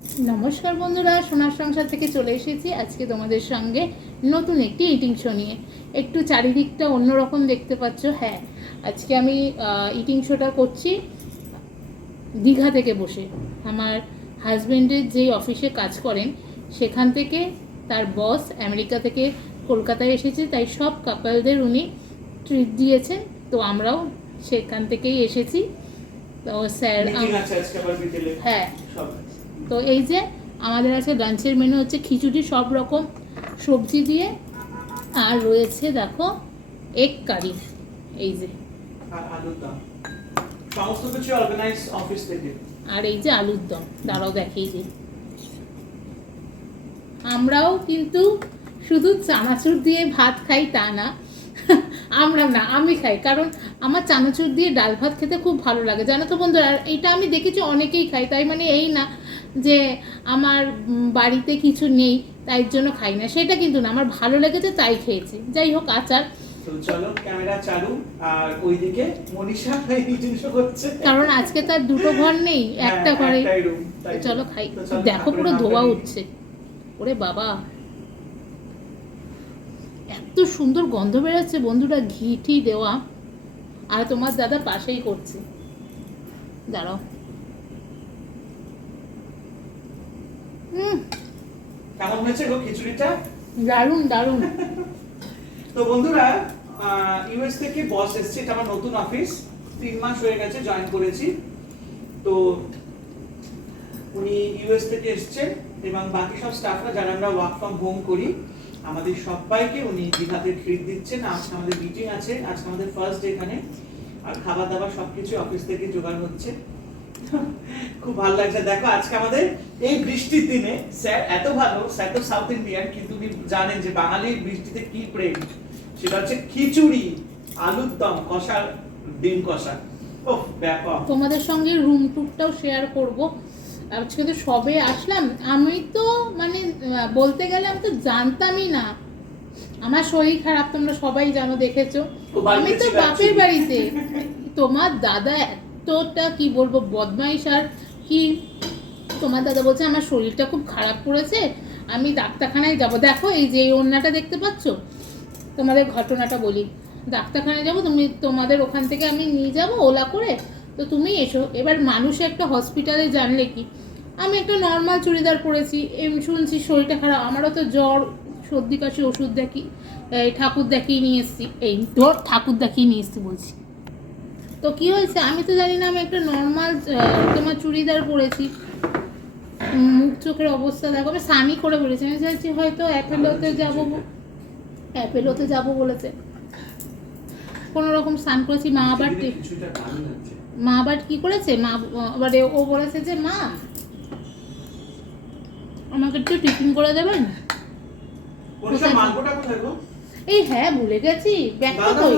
নমস্কার বন্ধুরা, সোনার সংসার থেকে চলে এসেছি আজকে তোমাদের সঙ্গে নতুন একটি ইটিং শো নিয়ে। একটু চারিদিকটা অন্যরকম দেখতে পাচ্ছ। হ্যাঁ, আজকে আমি ইটিং শোটা করছি দীঘা থেকে বসে। আমার হাজব্যান্ডের যেই অফিসে কাজ করেন সেখান থেকে তার বস আমেরিকা থেকে কলকাতায় এসেছে, তাই সব কাপলদের উনি ট্রিট দিয়েছেন। তো আমরাও সেখান থেকেই এসেছি। তো স্যার হ্যাঁ, তো এই যে আমাদের আছে লাঞ্চের মেনু হচ্ছে খিচুড়ি সব রকম সবজি দিয়ে, আর রয়েছে দেখো এগ কারি, এই যে সমস্ত কিছু অর্গানাইজ অফিস থেকে, আর এই যে আলুর দম। দাঁড়াও দেখিয়ে দিই। আমরাও কিন্তু শুধু চানাচুর দিয়ে ভাত খাই তা না, আমি খাই, কারণ আমার চানাচুর দিয়ে ডাল ভাত খেতে খুব ভালো লাগে, জানো তো বন্ধুরা। আর এটা আমি দেখেছি অনেকেই খাই, তাই মানে এই না যে আমার বাড়িতে কিছু নেই তাই জন্য খাই না, সেটা কিন্তু না, আমার ভালো লেগেছে তাই খেয়েছি। যাই হোক, আচার। তো চলো ক্যামেরা চালু, আর ওইদিকে মনীষা মিটিং শো করছে, কারণ আজকে তার দুটো ঘর নেই, একটা ঘরে। চলো খাই। দেখো পুরো ধোয়া উঠছে, ওরে বাবা এত সুন্দর গন্ধ বেরোচ্ছে বন্ধুরা, ঘি দেওয়া। আর তোমার দাদা পাশেই করছে, দাঁড়াও। কেমন হয়েছে গো খিচুড়িটা? দারুণ দারুণ। তো বন্ধুরা, ইউএস থেকে বস এসেছে, এটা আমার নতুন অফিস, 3 মাস হয়ে গেছে জয়েন করেছি। তো উনি ইউএস থেকে এসেছেন এবং বাকি সব স্টাফরা যারা আমরা ওয়ার্ক ফ্রম হোম করি, আমাদের সবাইকে উনি দীঘাতে ট্রিট দিচ্ছেন। আজকে আমাদের মিটিং আছে, আজকে আমাদের ফার্স্ট ডে এখানে, আর খাবার দাবার সবকিছু অফিস থেকে জোগাড় হচ্ছে। খুব ভালো লাগছে। দেখো আজকে আমাদের এই বৃষ্টির দিনে স্যার এত ভালো, স্যার তো সাউথ ইন্ডিয়ান, কিন্তু উনি জানেন যে বাঙালির বৃষ্টিতে কি প্রেম, সেটা হচ্ছে খিচুড়ি, আলুর দম, কষা, ডিম কষা। ওহ ব্যাপক। তোমাদের সঙ্গে রুম টুরটাও শেয়ার করব। আজকে তো সবে আসলাম, আমি তো মানে বলতে গেলে আমি তো জানতামই না, আমার শরীর খারাপ, তোমরা সবাই জানো, দেখেছো। আমি তো বাপের বাড়িতে, তোমার দাদা এতটা কি বলবো বদমাইশ, আর কি তোমার দাদা বলছে আমার শরীরটা খুব খারাপ করেছে, আমি ডাক্তারখানায় যাব। দেখো এই যে এই ওড়নাটা দেখতে পাচ্ছ, তোমাদের ঘটনাটা বলি। ডাক্তারখানায় যাবো, তোমাদের ওখান থেকে আমি নিয়ে যাব ওলা করে, তো তুমি এসো। এবার মানুষে একটা হসপিটালে জানলে কি, আমি একটা নর্মাল চুড়িদার পরেছি, শুনছি শরীরটা খারাপ, আমারও তো জ্বর সর্দি কাশি, ওষুধ দেখি, ঠাকুর দেখিয়ে নিয়ে এসেছি, এই তোর ঠাকুর দেখিয়ে নিয়ে এসেছি বলছি। তো কি হয়েছে আমি তো জানি না, আমি একটা নর্মাল তোমার চুড়িদার পরেছি, মুখ চোখের অবস্থা দেখো, আমি স্নানই করে বলেছি, আমি চাইছি হয়তো অ্যাপেলোতে যাবো বলেছে, কোনো রকম স্নান করেছি। মা আবার কি করেছে, মা আবার ও বলেছে যে মা আমাকে একটু টিফিন করে দেবেন। এই হ্যাঁ ভুলে গেছি, ব্যাগটা কই,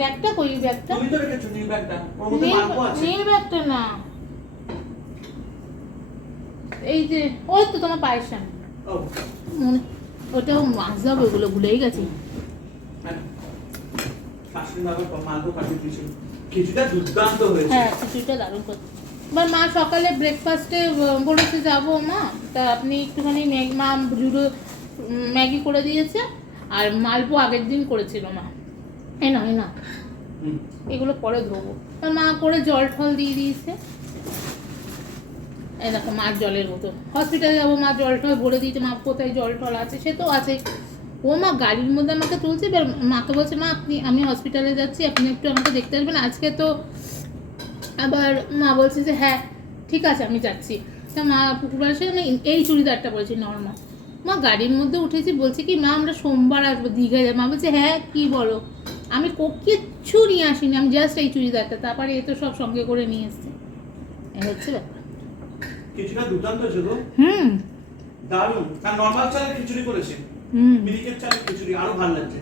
ব্যাগটা কই, ব্যাগটা নীল ব্যাগটা না, এই যে ওই তো তোমার পায়ের সামনে, ওটাও মাছ যাবে, ওগুলো ভুলেই গেছি। খিচুড়িটা দুর্দান্ত হয়েছে। হ্যাঁ খিচুড়িটা দারুণ করছে। এবার মা সকালে ব্রেকফাস্টে বলেছে যাবো মা, তা আপনি একটুখানি মা জুড়ো ম্যাগি করে দিয়েছে, আর মালপো আগের দিন করেছিল মা, এই না এগুলো পরে ধোবো। আর মা করে জল ঠল দিয়ে দিয়েছে, এই দেখো মার জলের বোতল, হসপিটালে যাবো মা জল টল ভরে দিয়েছে, মা কোথায় জল টল আছে, সে তো আছে। ও মা গাড়ির মধ্যে আমাকে তুলছে, এবার মাকে বলছে মা আমি হসপিটালে যাচ্ছি, আপনি একটু আমাকে দেখতে আসবেন আজকে। তো আবার মা বলছে যে হ্যাঁ ঠিক আছে আমি যাচ্ছি। তা মা পুকুর এসে আমি এই চুড়িদারটা বলছি নর্মাল, মা গাড়ির মধ্যে উঠেছি, বলছি কি মা আমরা সোমবার আসবো দীঘায় যাবো। মা বলছে হ্যাঁ কি বলো, আমি কিচ্ছু নিয়ে আসিনি, আমি জাস্ট এই চুড়িদারটা, তারপরে এ তো সব সঙ্গে করে নিয়ে এসছে, এই হচ্ছে ব্যাপার। কিছুটা দুর্দান্ত ছিল, দারুণ। আর নরমাল চালের খিচুড়ি করেছে, মিনিকেট চালের খিচুড়ি আরো ভালো লাগছে,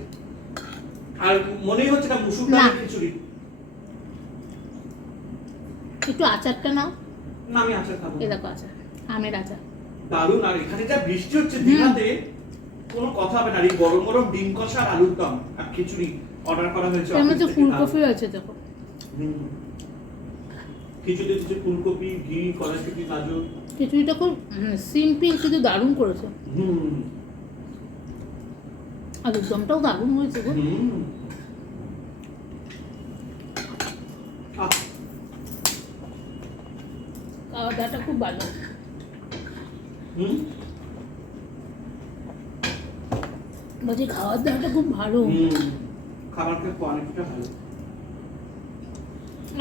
আর মনেই হচ্ছে না মুসুর ডালের খিচুড়ি। একটু আচারটা নাও না, আমি আচার খাবো। এই দেখো আচার, আমের আচার দারুণ। আর এখানে যা বৃষ্টি হচ্ছে দীঘাতে, কোনো কথা হবে না। এই গরম গরম ডিম কষা আর আলুর দম আর খিচুড়ি অর্ডার করা হয়েছে, আমার তো ফুলকপি আছে দেখো। খিচুড়ি দিচ্ছে ফুলকপি, ঘি, কড়াইশুঁটি, গাজর। খিচুড়িটা খুব সিম্পল কিন্তু দারুণ করেছে। আলুর দমটাও দারুণ হয়েছে গো। খাওয়া দাওয়াটা খুব ভালো। বলছি খাওয়ার দাওয়াটা খুব ভালো। খাবারটা কোয়ালিটিটা ভালো।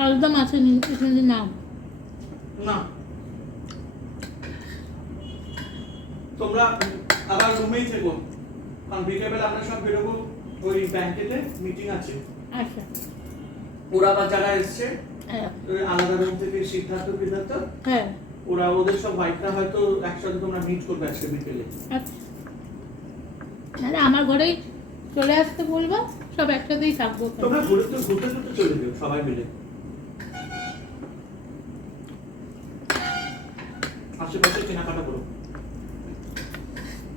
আলুর দম আছে এখানে নাম না, তোমরা আবার রুমেই থেকো, কারণ বিকেলবেলা আমরা সব বেরোবো, ওই ব্যাংকেতে মিটিং আছে। আচ্ছা, ওরা আবার যারা এসছে হ্যাঁ ওই আলাদা রুম থেকে সিদ্ধার্থ বিদ্ধার্থ, হ্যাঁ ওরা ওদের সব হোয়াইটটা হয়তো একসাথে তোমরা মিট করবে আজকে বিকেলে। আচ্ছা, তাহলে আমার ঘরেই চলে আসতে বলবো, সব একসাথেই থাকবো। তোমরা ঘুরতে ঘুরতে ঘুরতে চলে যাও সবাই মিলে, আশেপাশে কেনাকাটা করো।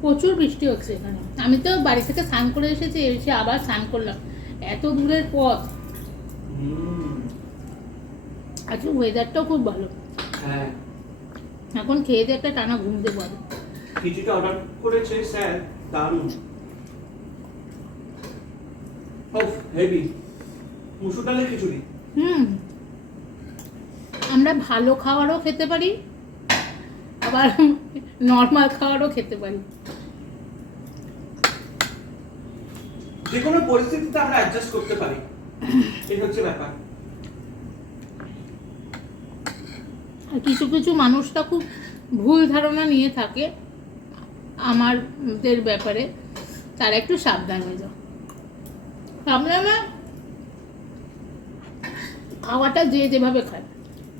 প্রচুর বৃষ্টি হচ্ছে এখানে। আমি তো বাড়ি থেকে স্নান করে এসেছি, এসে আবার স্নান করলাম, এত দূরের পথ। আজকে ওয়েদারটাও খুব ভালো। হ্যাঁ, এখন খেয়ে দিয়ে একটা টানা ঘুম দেবো। খিচুড়িটা অর্ডার করেছে স্যার, দারুণ। ওফ, হেভি মুসুর ডালের খিচুড়ি। আমরা ভালো খাবারও খেতে পারি, আবার নর্মাল খাবারও খেতে পারি। যে কোনো পরিস্থিতিতে আমরা অ্যাডজাস্ট করতে পারি, এই হচ্ছে ব্যাপার। আর কিছু কিছু মানুষটা খুব ভুল ধারণা নিয়ে থাকে আমাদের ব্যাপারে, তারা একটু সাবধান হয়ে যাও। সামনে খাওয়াটা যে যেভাবে খায়।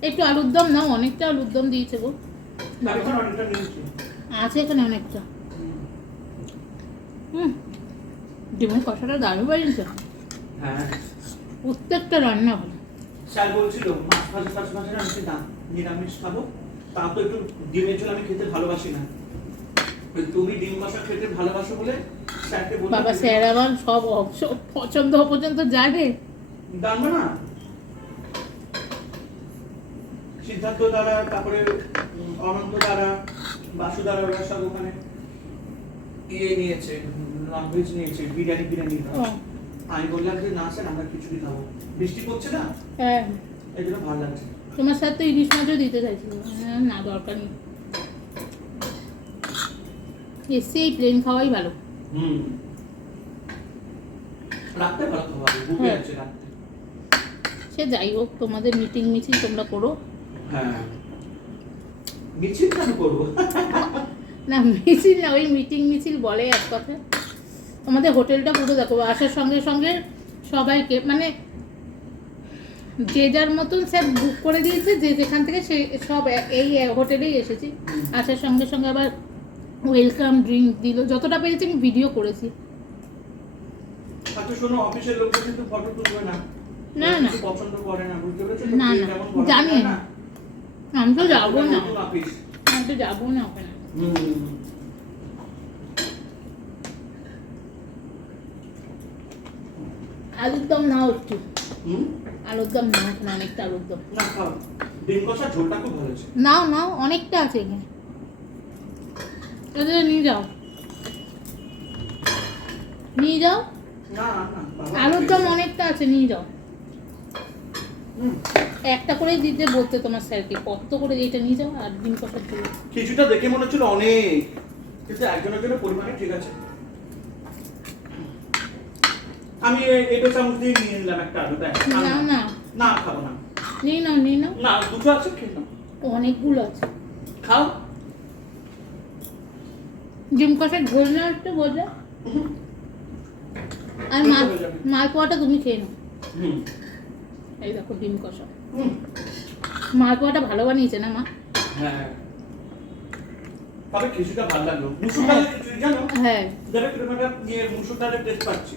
একটু আলুর দম নাও, অনেকটা আলুর দম দিয়েছে গো, আছে এখানে অনেকটা। ডিমের কষাটা দারুণ বাড়িয়েছে। হ্যাঁ, প্রত্যেকটা রান্না ভালো। স্যার বলছিল মাছ ভাজা আমি নিরামিষ খাবো, তা তো একটু ডিমের ঝোল আমি খেতে ভালোবাসি না, তুমি ডিম কষা খেতে ভালোবাসো বলে স্যারকে বললাম। বাবা, স্যার আমার সব পছন্দ অপছন্দ জানে। জানবো না, সিদ্ধার্থ দ্বারা, তারপরে অনন্ত দ্বারা, বাসু দ্বারা, ওরা সব ওখানে ইয়ে নিয়েছে, ননভেজ নিয়েছে, বিরিয়ানি। আমি বললাম যে না স্যার, আমরা খিচুড়ি খাবো, বৃষ্টি পড়ছে না, হ্যাঁ এই জন্য ভালো লাগছে। তোমার স্যার তো ইলিশ মাছও দিতে চাইছিল, না দরকার নেই, এসে এই প্লেন খাওয়াই ভালো। রাখতে ভালো খাওয়াবে, বুকে আছে রাখতে। সে যাই হোক, তোমাদের মিটিং মিছিল তোমরা করো। হ্যাঁ, মিছিল কেন করবো? না মিছিল না, ওই মিছিল বলে এক কথা। আমাদের হোটেলটা পুরো দেখো, আসার সঙ্গে সঙ্গে সবাইকে মানে যে যার মতন স্যার বুক করে দিয়েছে, যে যেখান থেকে সে সব এই হোটেলেই এসেছি। আসার সঙ্গে সঙ্গে আবার ওয়েলকাম ড্রিঙ্ক দিল, যতটা পেরেছি আমি ভিডিও করেছি। আচ্ছা শোনো, অফিসের লোকজন কিন্তু ফটো তুলবে না, না না পছন্দ করে না, বুঝতে পেরেছো? না না জানি না, আমি তো যাবো না, আমি তো যাবো না ওখানে। আলুর দম নাও একটু, আলুর দম নাও, এখানে অনেকটা আলুর দম। না খাও, ডিম কষা ঝোলটা খুব ভালো আছে। নাও নাও, অনেকটা আছে এখানে, এটা নিয়ে যাও, নিয়ে যাও। না না, আলুর দম অনেকটা আছে, নিয়ে যাও। একটা করে দিতে বলতে তোমার স্যারকে, কত করে, এটা নিয়ে যাও। আর ডিম কষার ঝোল কিছুটা দেখে মনে হচ্ছিল অনেক, কিন্তু একজনের জন্য পরিমাণে ঠিক আছে। আমি এটা চামচ দিয়ে নিয়ে নিলাম একটা আলু। না না না, খাবো না। নিয়ে নাও, নিয়ে নাও। না, দুটো আছে, খেয়ে নাও। অনেকগুলো আছে, খাও। ডিম কষার ঝোল না একটু বোঝা। আর মালপোয়াটা তুমি খেয়ে নাও। এই দেখো ডিম কষা, মালপোয়াটা ভালো বানিয়েছে না মা? হ্যাঁ, তবে কিছুটা ভালো লাগলো। মুসুর ডালের খিচুড়ি জানো? হ্যাঁ, যারা কিরকম একটা মুসুর ডালের টেস্ট পাচ্ছি।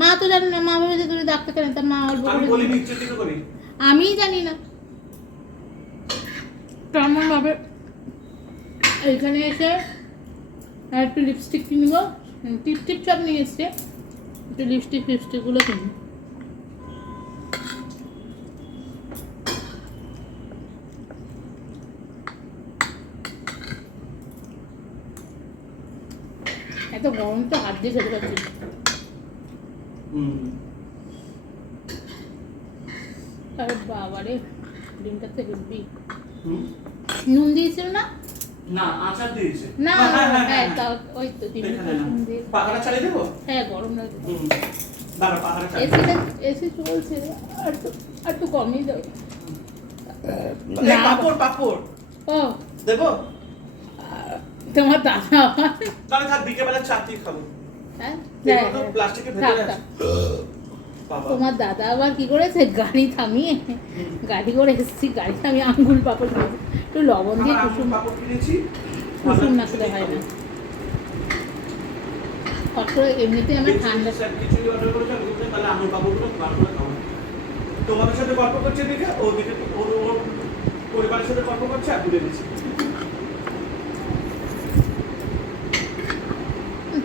মা তো জানে না, মা ভেবেছে তুমি ডাক্তার কেন, তার মা অল্প আমি করে বলি মিক্সচার দিতে করি, আমি জানি না কেমন ভাবে। এইখানে এসে একটু লিপস্টিক কিনবো, টিপ টিপ সব নিয়ে এসছে, একটু লিপস্টিকগুলো কিনবো। তো গরম তো হাত দিয়ে খেতে পারছি না। আরে বাবারে, ডিমটাতে হেব্বি। নুন দিয়েছিল না? না, আচার দিয়েছে। না, হ্যাঁ তাও ওই তো ডিমটা এখানে না। নুন দিয়ে। পাখাটা চালিয়ে দেবো? হ্যাঁ, গরম লাগবে। দাঁড়া, পাখাটা চালিয়ে এসিটা এসি চলছে, আর একটু কমই দাও। এই পাপড় ও দেবো? তোমার দাদা আবার, তাহলে থাক, বিকেলবেলা চা দিয়ে খাবো। হ্যাঁ এগুলো তো প্লাস্টিকের ভেতরে থাক, আছে। বাবা, তোমার দাদা আবার কি করেছে, গাড়ি থামিয়ে গাড়ি করে এসেছি, গাড়ি থামিয়ে আঙ্গুল পাপড় দিয়েছে, একটু লবণ দিয়ে আমার কুসুম পাপড় কিনেছি। কুসুম না খেলে হয় না। হট করে এমনিতে আমার ঠান্ডা। খিচুড়ি অর্ডার করেছে, আমি বলছি তাহলে আমার পাপড়গুলো বার করে খাবো। তোমাদের সাথে গল্প করছে দেখে ও দেখে ওর পরিবারের সাথে গল্প করছে আর ভুলে গেছি।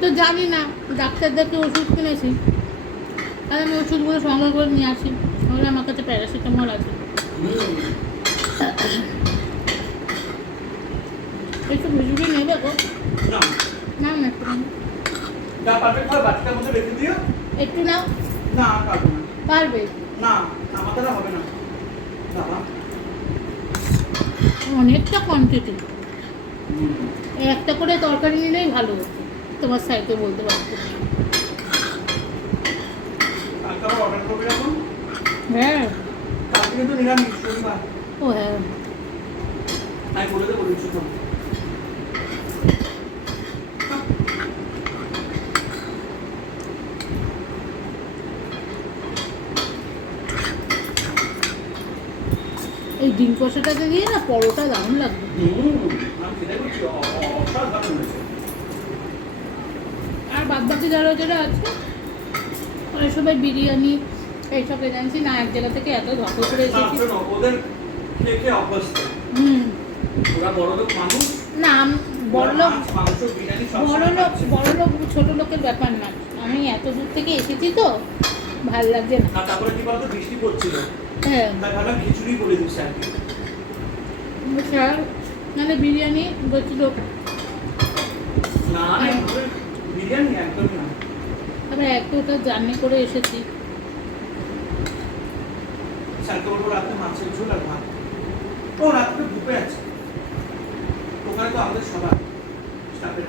তো জানি না, ডাক্তার দেখে ওষুধ কিনেছি, আর আমি ওষুধগুলো সংগ্রহ করে নিয়ে আসি। তাহলে আমার কাছে প্যারাসিটামল আছে, একটু ভিজুড়ি নেবে গো? না, নাও না, একটু নাও। যা পারবে খাও, বাটিটার মধ্যে রেখে দিও। একটু নাও, না, পারবো না। পারবে? না, আমার দ্বারা হবে না বাবা। অনেকটা কোয়ান্টিটি, একটা করে তরকারি নিলেই ভালো হতো, তোমার সাইডে বলতে পারতো। কালকে আবার অর্ডার করবে এখন? হ্যাঁ, কালকে কিন্তু নিরামিষ, শনিবার। ও হ্যাঁ, আমি বলে দেবো দিচ্ছি তো। এই ডিম কষাটাকে দিয়ে না পরোটা দারুণ লাগবে। আমি সেটাই বলছি, অসাধারণ হয়েছে। আর বাদ বাকি যারা যারা আছে ওরা সবাই বিরিয়ানি এইসব এজেন্সি না, এক জায়গা থেকে এত ধকল করে না, এসেছি। শোনো, ওদের খেয়ে খেয়ে অভ্যস্ত। হুম, ওরা বড়লোক মানুষ। না বড়লোক, মাছ, মাংস, বিরিয়ানি সব সময় বড়লোক খাচ্ছে। বড়লোক ছোট লোকের ব্যাপার না, আমি এত দূর থেকে এসেছি তো ভাল লাগছে না। আর তারপরে কি বলতো, বৃষ্টি পড়ছিল, হ্যাঁ, তাই ভাবলাম খিচুড়ি বলে দিচ্ছি আর কি। স্যার মানে বিরিয়ানি বলছিল, না না, এভাবে বিরিয়ানি একদমই না। আমরা একটা জার্নি করে এসেছি। স্যারকে বলবো রাতে মাছের ঝোল আর ভাত। ও রাত্রে বুফে আছে, ওখানে তো আমাদের সবার স্টাফের।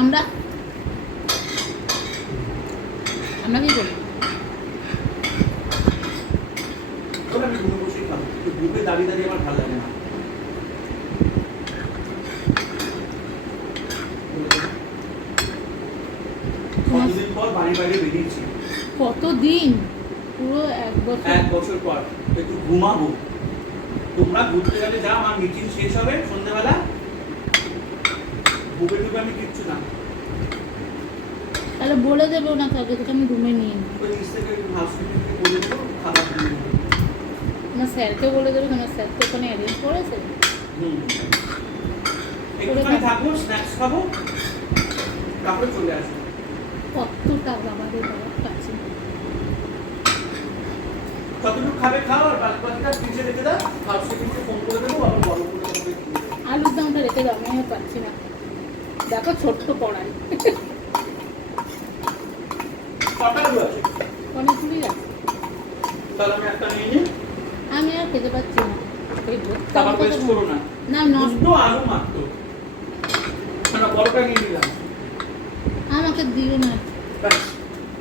আমরা আমরা কি করি? ওটা আমি ঘুরে বসেই খাবো, বুফে দাঁড়িয়ে দাঁড়িয়ে আমার ভালো লাগে না। কতদিন পর বাড়ি বাইরে বেরিয়েছি, কতদিন? পুরো 1 বছর। 1 বছর পর। একটু ঘুমাবো, তোমরা ঘুরতে গেলে যাও, আমার মিটিং শেষ হবে সন্ধ্যেবেলা। বুফে টুবে আমি কিচ্ছু না, তাহলে বলে দেবো না কাউকে, তোকে আমি রুমে নিয়ে নিই। ওই নিচ থেকে হাউসকিপিংকে বলে দেবো খাবার দিয়ে দেবো। তোমার স্যারকে বলে দেবে, তোমার স্যার তো ওখানে অ্যারেঞ্জ করেছে। একটুখানি থাকবো, স্ন্যাক্স খাবো, তারপরে চলে আসবো। কত টাকা আমাদের বাবার কাছে। যতটুকু খাবে খাও, আর বাকি বাকিটা ফ্রিজে রেখে দাও, হাউসকিপিংকে ফোন করে দেবো, আবার গরম করে তোমাকে দিয়ে দেবো। আলুর দামটা রেখে দাও, আমি আর পাচ্ছি না। দেখো ছোট্ট কড়াই, কটা আলু আছে? অনেকগুলি আছে, তাহলে আমি একটা নিয়ে নিই। আমি আর খেতে পাচ্ছি না। এই ভর্তা খাবার কত ওয়েস্ট করো না। না, নষ্ট। দুটো আলু মাত্র, না বড়টা নিয়ে নিলাম। আমাকে দিও না। ব্যাস,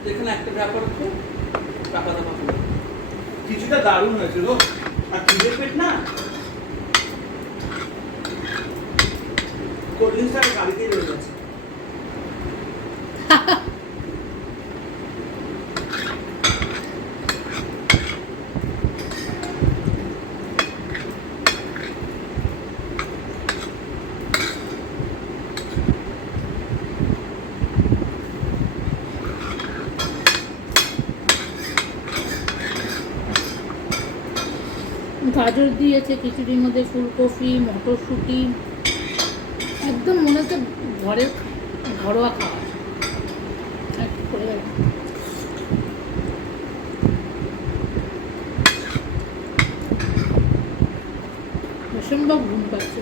এখানে একটা ব্যাপার হচ্ছে টাকা দাবা করে। কিছুটা দারুণ হয়েছে গো, আর খিদের পেট না। কোল্ড ড্রিঙ্কসটা গাড়িতেই রয়ে গেছে। গাজর দিয়েছে খিচুড়ির মধ্যে, ফুলকপি, মটরশুঁটি, একদম মনে হচ্ছে ঘরের ঘরোয়া খাবার। আর কি করে গেল, ভীষণভাবে ঘুম পাচ্ছে।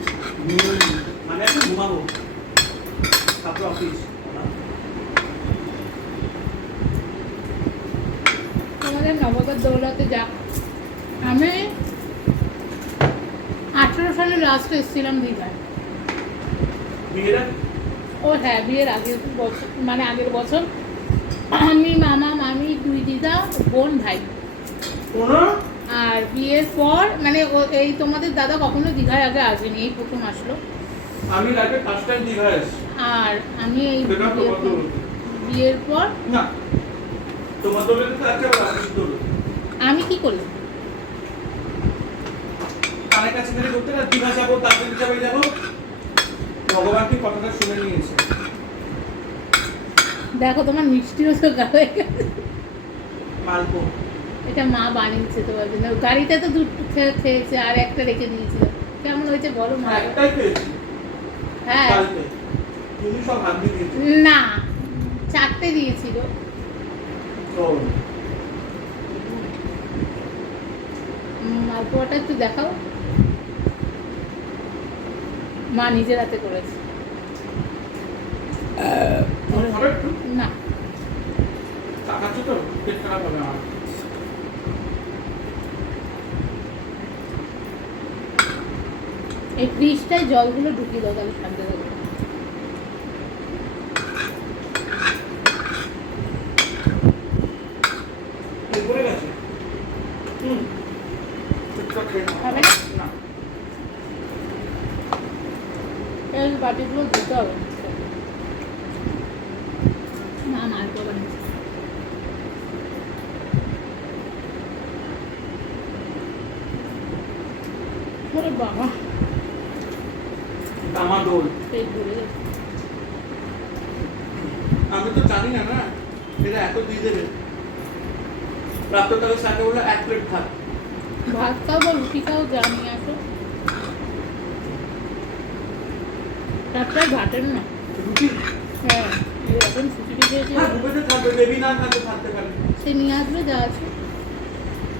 আমাদের নবগত দৌলতে যাক। আমি 18 সালে লাস্ট এসেছিলাম দীঘায়। বিয়ের আগে? ও হ্যাঁ, বিয়ের আগের বছর, মানে আগের বছর। আমি, মামা, মামি, 2 দিদা, বোন, ভাই। কোনো আর বিয়ের পর মানে এই তোমাদের দাদা কখনো দীঘায় আগে আসেনি, এই প্রথম আসলো। আমি লাইফে ফার্স্ট টাইম দীঘা এসেছি। আর আমি এই সেটা তোমার দৌলত। বিয়ের পর না, তোমার দৌলতে তো আছে, আবার আমার দৌলত। আমি কি করি? কানের কাছে ধরে করতে না, দীঘা যাবো, তারপরে যাবো। ভগবান কি কথাটা শুনে নিয়েছে। দেখো তোমার মিষ্টিও তো হয়ে গেছে। মালপো এটা মা বানিয়েছে তোমার জন্য। গাড়িতে তো দুটো খেয়েছে, আর একটা রেখে দিয়েছিল। কেমন হয়েছে বলো মা? একটাই পেয়েছি হ্যাঁ কালকে, তুমি সব হাত দিয়ে দিয়েছো। না, 4টে দিয়েছিল। ও, মালপোয়াটা একটু দেখাও। মা নিজের হাতে করেছে। তোমার খাবে একটু? না, তাকাচ্ছ তো, পেট খারাপ হবে আমার। এই ফ্রিজটায় জলগুলো ঢুকিয়ে দাও, তাহলে ঠান্ডা হবে। পেট ভরে গেছে? চুপচাপ খেয়ে নাও। খাবে না? না। এই বাটিগুলো ধুতে হবে। মা মালপোয়া বানিয়েছে। ওরে বাবা, আমার দোল। পেট ভরে গেছে। আমি তো জানি না না এটা এত দিয়ে দেবে। রাত্রে সাথে বললো 1 প্লেট ভাত। ভাত খাও বা রুটি খাও, যা নিয়ে আসো। তারপরে ভাতের না। রুটি? হ্যাঁ, এই এখন খিচুড়ি খেয়েছে। হ্যাঁ, দুপুরে থাকবে, দেবী না থাকতে থাকতে পারে। সে নিয়ে আসবে যা আছে।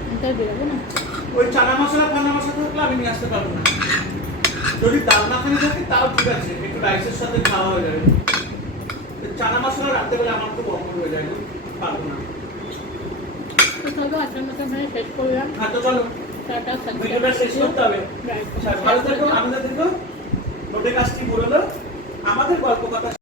আমি তার বেরোবো না। ওই চানা মশলা ফানা মশলা থাকলে আমি নিয়ে আসতে পারবো না। যদি ডাল মাখানি থাকে তাও ঠিক আছে, একটু রাইসের সাথে খাওয়া হয়ে যাবে। চানা মশলা রাখতে গেলে আমার খুব অমল হয়ে যায়, পারবো না। তো চলো, আজকের মতো এখানে শেষ করলাম। হ্যাঁ, তো চলো টাটা, ভিডিওটা শেষ করতে হবে। ভালো থেকো, আমাদের থেকো। নোটে কাজটি বললো আমাদের গল্প কথা।